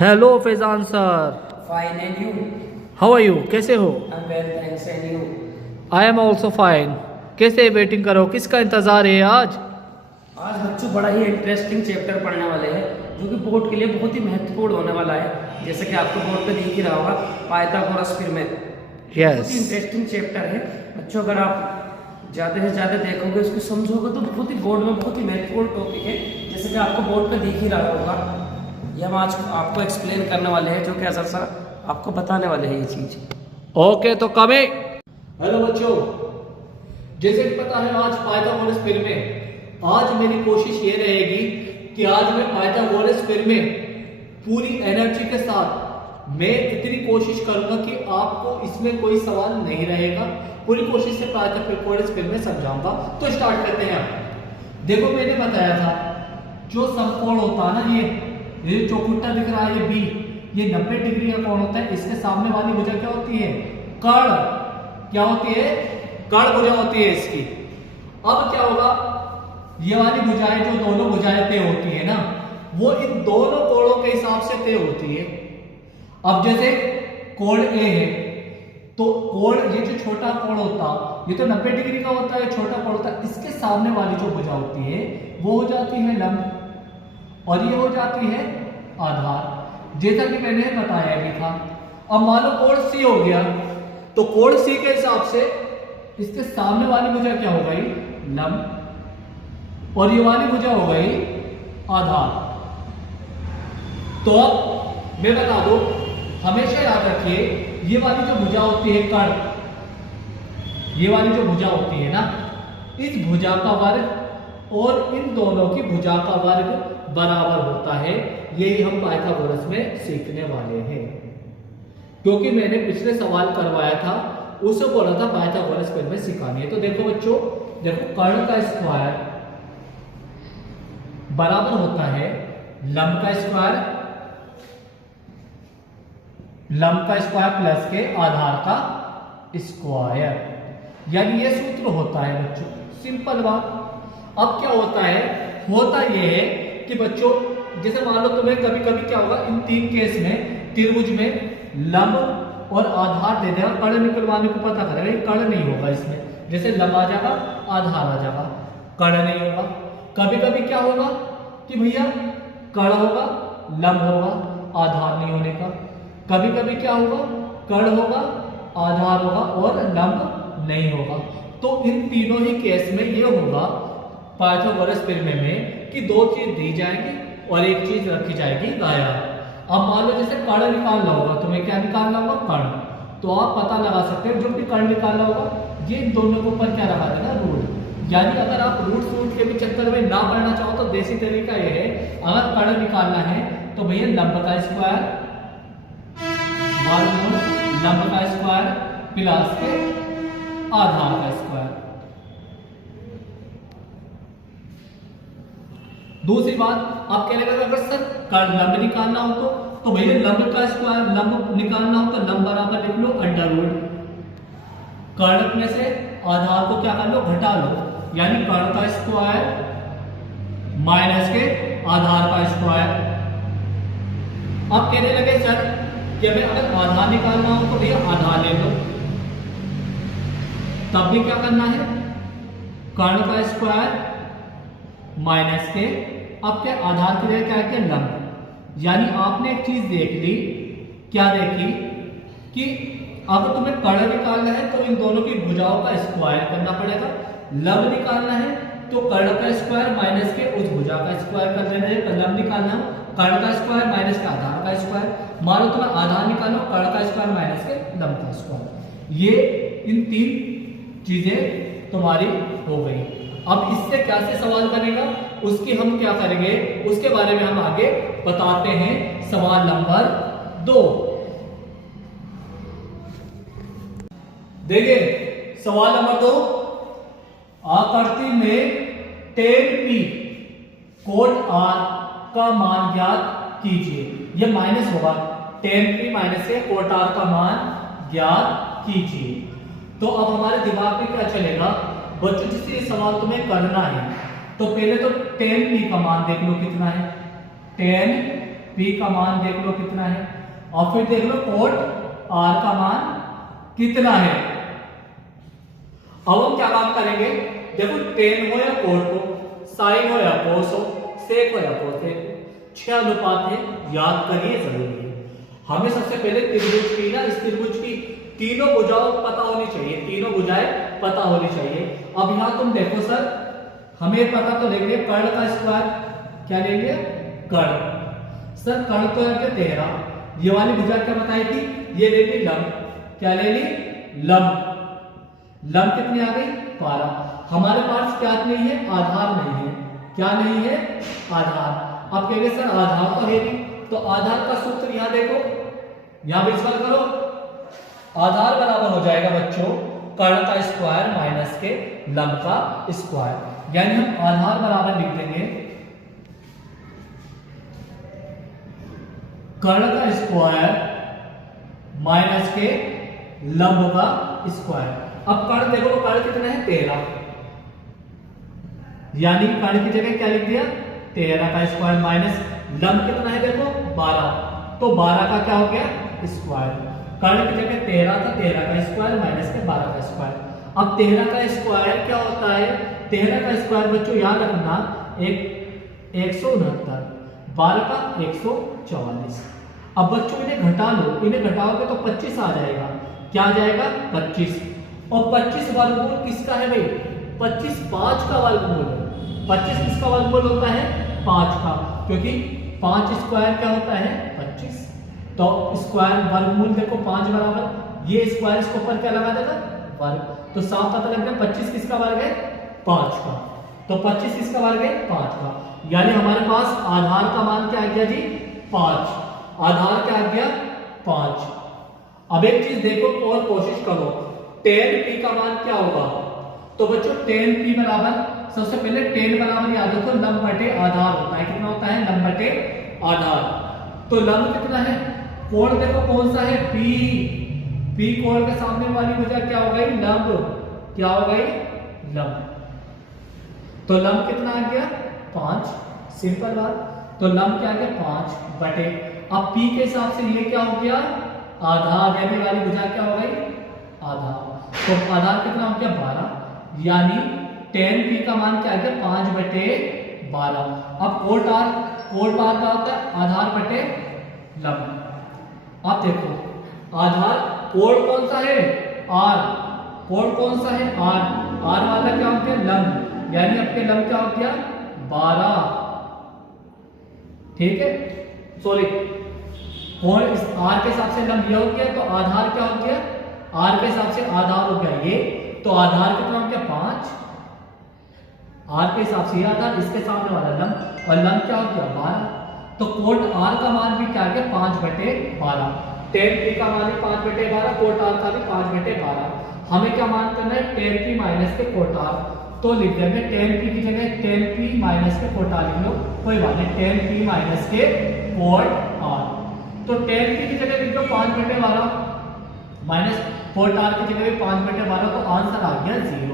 Hello Faizan sir. Fine, and you? How are you? कैसे हो? I'm well, thanks, and you? I am also fine. कैसे waiting करो? किसका इंतज़ार है आज? आज बच्चों बड़ा ही इंटरेस्टिंग चैप्टर पढ़ने वाले हैं जो कि बोर्ड के लिए बहुत ही महत्वपूर्ण होने वाला है। जैसे कि आपको बोर्ड पे दिख ही रहा होगा, पाइथागोरस प्रमेय। बहुत ही यस। इंटरेस्टिंग चैप्टर है बच्चों। अगर आप ज़्यादा से ज़्यादा देखोगे, उसको समझोगे तो बहुत ही बोर्ड में बहुत ही महत्वपूर्ण टॉपिक है। जैसे कि आपको बोर्ड पे दिख ही रहा होगा, ये हम आज आपको एक्सप्लेन करने वाले हैं, जो कि असर सर आपको बताने वाले हैं ये चीज़। ओके, तो कमे। हेलो बच्चों, जैसे कि पता है आज पाइथागोरस प्रमेय। आज मेरी कोशिश ये रहेगी कि आज मैं पाइथागोरस प्रमेय पूरी एनर्जी के साथ मैं इतनी कोशिश करूंगा कि आपको इसमें कोई सवाल नहीं रहेगा। पूरी कोशिश से पाइथागोरस प्रमेय समझाऊंगा। तो स्टार्ट करते हैं। देखो, मैंने बताया था जो समकोण होता है ना, ये चौकुट्टा दिख रहा है, ये बी, ये 90 डिग्री का कोण होता है। इसके सामने वाली भुजा क्या होती है? कर्ण। क्या होती है? कर्ण भुजा होती है इसकी। अब क्या होगा, ये वाली भुजाएं, जो दोनों भुजाएं तय होती है ना, वो इन दोनों कोणों के हिसाब से तय होती है। अब जैसे कोण ए है, तो कोण, ये जो छोटा कोण होता, ये तो 90 डिग्री का होता है, छोटा कोण होता है। इसके सामने वाली जो भुजा होती है वो हो जाती है लंब, और ये हो जाती है आधार, जैसा कि मैंने बताया भी था। अब मान लो कोण सी हो गया, तो कोण सी के हिसाब से इसके सामने वाली भुजा क्या हो गई? लंब, और ये वाली भुजा हो गई आधार। तो अब मैं बता दूं, हमेशा याद रखिए, ये वाली जो भुजा होती है कर्ण, ये वाली जो भुजा होती है ना, इस भुजा का वर्ग और इन दोनों की भुजा का वर्ग बराबर होता है। यही हम पाइथागोरस में सीखने वाले हैं, क्योंकि मैंने पिछले सवाल करवाया था, उससे बोला था पाइथागोरस प्रमेय सिखानी है। तो देखो बच्चों, देखो, कर्ण का स्क्वायर बराबर होता है लंब का स्क्वायर, लंब का स्क्वायर प्लस के आधार का स्क्वायर, यानी ये सूत्र होता है बच्चों। सिंपल बात। अब क्या होता है, होता यह है कि बच्चों, जैसे मान लो तुम्हें कभी कभी क्या होगा, इन तीन केस में त्रिभुज में लंब और आधार दे देगा, कर्ण निकलवाने को पता करेगा, ये कर्ण नहीं होगा इसमें। जैसे लंब आ जाएगा, आधार आ जाएगा, कर्ण नहीं होगा। कभी कभी क्या होगा कि भैया कर्ण होगा, लंब होगा, आधार नहीं होने का। कभी कभी क्या होगा, कर्ण होगा, आधार होगा और लंब नहीं होगा। तो इन तीनों ही केस में ये होगा पाइथागोरस प्रमेय में कि दो चीज दी जाएगी और एक चीज रखी जाएगी गायब। अब मान लो जैसे कर्ण निकालना होगा, तुम्हें क्या निकालना होगा? कर्ण। तो आप पता लगा सकते हो, जब भी कर्ण निकालना होगा, ये इन दोनों के ऊपर क्या लगा देना? रूट। यानी अगर आप रूट सूट के भी चक्कर में ना पढ़ना चाहो तो देसी तरीका ये है, अगर कर्ण निकालना है तो भैया लंब का स्क्वायर वर्गमूल लंब का स्क्वायर प्लस के आधार का स्क्वायर। दूसरी बात, आप कह रहे अगर सर कर्ण लंब निकालना हो तो भैया लंब का स्क्वायर, लंब निकालना हो तो लंब बराबर लिख लो अंडर रूट, कर्ण में से आधार को क्या कर लो? घटा लो, यानी कर्ण का स्क्वायर माइनस के आधार का स्क्वायर। अब कहने लगे सर कि हमें अगर आधार निकालना हो तो भैया आधार ले लो, तब भी क्या करना है? कर्ण का स्क्वायर माइनस के, अब क्या आधार की जगह क्या है? लंब। यानी आपने एक चीज देख ली, क्या देखी कि अगर तुम्हें कर्ण निकालना है तो इन दोनों की भुजाओं का स्क्वायर करना पड़ेगा। लंब निकालना है तो कर्ण का स्क्वायर माइनस के उस भुजा का स्क्वायर कर लेना है। लंब निकालना हो कर्ण का स्क्वायर माइनस के आधार का स्क्वायर। मान लो तुम्हें आधार निकालना हो, कर्ण का स्क्वायर माइनस के लंब का स्क्वायर। ये इन तीन चीजें तुम्हारी हो गई। अब इससे क्या से सवाल बनेगा, उसकी हम क्या करेंगे, उसके बारे में हम आगे बताते हैं। सवाल नंबर 2 देखिए, सवाल नंबर 2, आकृति में tan p कोट r का मान ज्ञात कीजिए। यह माइनस होगा, tan p माइनस से कोट r का मान ज्ञात कीजिए। तो अब हमारे दिमाग में क्या चलेगा बच्चों, जिससे ये सवाल तुम्हें करना है तो पहले तो tan p का मान देख लो कितना है। tan पी का मान देख लो कितना है, और फिर देख लो कोट आर का मान कितना है। अब हम क्या काम करेंगे, देखो टेन हो या कोट हो, साइन हो या कोस हो, सेक हो या कोसेक हो, 6 अनुपात है, याद करिए जरूरी है। हमें सबसे पहले त्रिभुज की ना, इस त्रिभुज की तीनों भुजाओं पता होनी चाहिए, तीनों भुजाएं पता होनी चाहिए। अब यहां तुम देखो सर, हमें पता तो लेंगे कर्ण का स्क्वायर, क्या लेंगे कर्ण। सर कर्ण तो है 13, ये वाली भुजा क्या बताई थी, ये ले ली लंब, क्या ले ली लंब, लंब कितनी आ गई 12। हमारे पास क्या नहीं है, आधार नहीं है, क्या नहीं है आधार। अब कहेंगे सर आधार तो है नहीं, तो आधार का सूत्र यहां देखो, यहां विस्तार करो, आधार बराबर हो जाएगा बच्चों कर्ण का स्क्वायर माइनस के लंब का स्क्वायर, यानी हम आधार बराबर लिख देंगे कर्ण का स्क्वायर माइनस के लंब का स्क्वायर। अब कर्ण देखो, कर्ण कितना है 13, यानी कर्ण की जगह क्या लिख दिया 13 का स्क्वायर माइनस लंब कितना है देखो 12, तो 12 का क्या हो गया स्क्वायर। कर्ण की जगह 13 था, 13 का स्क्वायर माइनस के 12 का स्क्वायर। अब 13 का स्क्वायर क्या होता है, 13 का स्क्वायर बच्चों याद रखना 169, 12 का 144। अब बच्चों इन्हें घटा लो, इन्हें घटाओगे तो 25 आ जाएगा, क्या आ जाएगा 25। और 25 वर्गमूल किसका है भाई, 25 5 का वर्गमूल है। 25 किसका वर्गमूल होता है 5 का, क्योंकि 5 स्क्वायर क्या होता है 25, तो स्क्वायर वर्गमूल देखो 5 बराबर, ये स्क्वायर इसके ऊपर क्या लगा देगा वर्ग, तो साफ पता लग गया 25 किसका वर्ग है 5 का, तो 25 किसका वर्ग है 5 का, यानी हमारे पास आधार का मान क्या आ गया जी 5, आधार क्या आ गया 5। अब एक चीज देखो और कोशिश करो, tan p का मान क्या होगा, तो बच्चों tan p बराबर, सबसे पहले tan बराबर याद रखो लंब बटे आधार होता है, कितना होता है लंब बटे आधार। तो लंब कितना है, कोण देखो कौन सा है p कोण के सामने वाली भुजा क्या हो गई लंब, क्या हो गई लंब, तो लंब कितना आ गया 5, सिंपल बात, तो लंब क्या आ गया 5 बटे, अब p के हिसाब से ये क्या हो गया आधार, यानी वाली भुजा क्या हो गई आधार, तो आधार कितना हो गया 12, यानी tan p का मान क्या आ गया 5 बटे 12। अब कोट आर क्या होता है आधार बटे लंब। आप देखो आधार कोण कौन सा है r, कोण कौन सा है r, r वाला क्या हो गया लंब, यानी आपके लंब क्या हो गया 12, ठीक है, सॉरी कोण इस r के हिसाब से लंब ये हो गया, तो आधार क्या हो गया r के हिसाब से आधार हो गया ये, तो आधार कितना हो गया 5, r के हिसाब से ये आधार, इसके सामने वाला लंब, और लंब क्या हो गया 12, तो कोट r का मान भी क्या गया 5 बटे 12, tan p का मान भी 5 बटे 12, कोट r का भी 5 बटे 12। हमें क्या मान करना है tan p माइनस के कोट r, तो लिख देंगे tan p की जगह tan p माइनस के कोट r लिख लो, कोई बात नहीं tan p माइनस के कोट r, तो tan p की जगह लिख लो 5 बटे 12 माइनस कोट r की जगह भी 5 बटे 12, तो आंसर आ गया 0।